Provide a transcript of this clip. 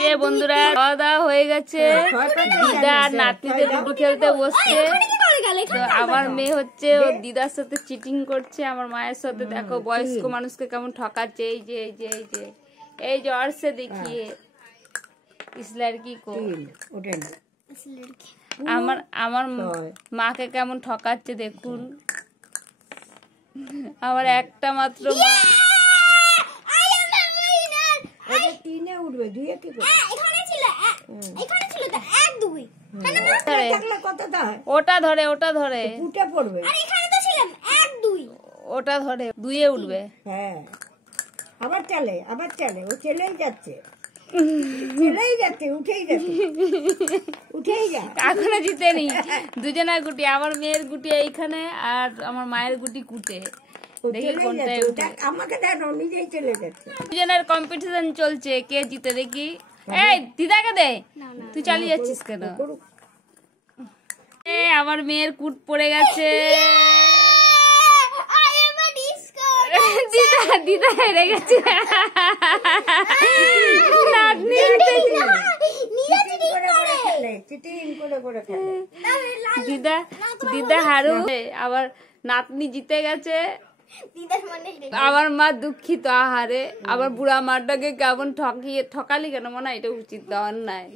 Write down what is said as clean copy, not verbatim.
যে বন্ধুরা খাওয়া দাওয়া হয়ে গেছে, দিদা আর নাতনিতে লুডো খেলতে বসছে। তো আমার মেয়ে হচ্ছে ওর দিদার সাথে চিটিং করছে, আমার মায়ের সাথে। দেখো বয়স্ক মানুষকে কেমন ঠকাচ্ছে। এই যে এই যে এই যে এই যে और से देखिए इस लड़की को। আমার মাকে কেমন ঠকাচ্ছে দেখুন। আমার একটা মাত্র মা। ওটা ধরে ওটা ধরে ওটা ধরে দুইয়ে উঠবে। হ্যাঁ আবার চলে ও চলেই যাচ্ছে উঠেই যা। এখনো জিতেনি, দুজনের গুটি। আমার মেয়ের গুটি এইখানে আর আমার মায়ের গুটি কুটে। দেখি কোনটায় উঠে। আমাকে দেখো নিজেই চলে যাচ্ছে। দুজনের কম্পিটিশন চলছে, কে জিতে দেখি। এই দিদাকে দে, তুই চালিয়ে যাচ্ছিস কেন? আমার মেয়ের কুট পড়ে গেছে। দিদা দিদা হেরে গেছে। দিদা দিদা হারু, আবার নাতনি জিতে গেছে। আমার মা দুঃখিত। আহারে, আবার বুড়া মারটাকে কেমন ঠকালি কেন? মনে হয় এটা উচিত দেওয়ার নাই।